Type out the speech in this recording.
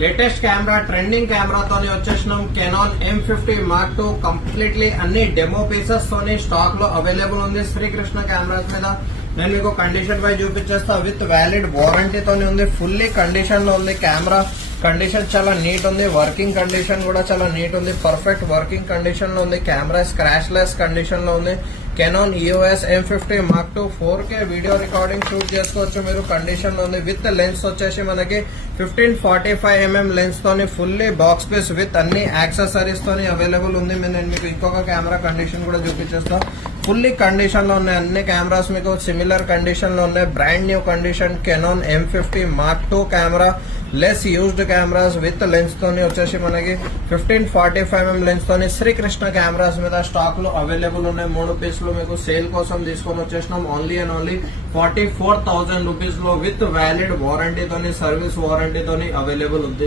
Latest camera trending కెమెరాతోని వచ్చేసినాం. Canon M50 Mark II completely అన్ని demo pieces తోని stock లో అవైలబుల్ ఉంది. శ్రీకృష్ణ కెమెరాస్ మీద నేను మీకు కండిషన్ వైజ్ చూపించేస్తా. విత్ వ్యాలిడ్ వారంటీతోని ఉంది. ఫుల్లీ కండిషన్ లో ఉంది. కెమెరా కండిషన్ చాలా నీట్ ఉంది. వర్కింగ్ కండిషన్ కూడా చాలా నీట్ ఉంది. పర్ఫెక్ట్ వర్కింగ్ కండిషన్ లో ఉంది. కెమెరా స్క్రాచ్ లెస్ కండిషన్ లో ఉంది. Canon EOS M50 Mark II 4K video recording shoot చేసుకోవచ్చు మీరు. కండిషన్ లో ఉంది. విత్ లెన్స్ వచ్చేసి మనకి 15-45mm లెన్స్ తోని ఫుల్లీ బాక్స్ పీస్ విత్ అన్ని యాక్సెసరీస్ తోని అవైలబుల్ ఉంది. నేను మీకు ఇంకొక కెమెరా కండిషన్ కూడా చూపించేస్తా. ఫుల్లీ కండిషన్ లో ఉన్నాయి. అన్ని కెమెరాస్ మీకు సిమిలర్ కండిషన్ లో ఉన్నాయి. Brand new condition Canon M50 Mark II camera. Less used cameras with lens తోని వచ్చేసి మనకి 15-45mm లెన్స్ తోని శ్రీకృష్ణ కెమెరాస్ మీద స్టాక్ లో అవైలబుల్ ఉన్నాయి. 3 పీసులు మీకు సేల్ కోసం తీసుకొని వచ్చేసినాం. ఓన్లీ అండ్ ఓన్లీ 44,000 రూపీస్ లో విత్ వ్యాలిడ్ వారంటీ తోని, సర్వీస్ వారంటీ తోని అవైలబుల్ ఉంది.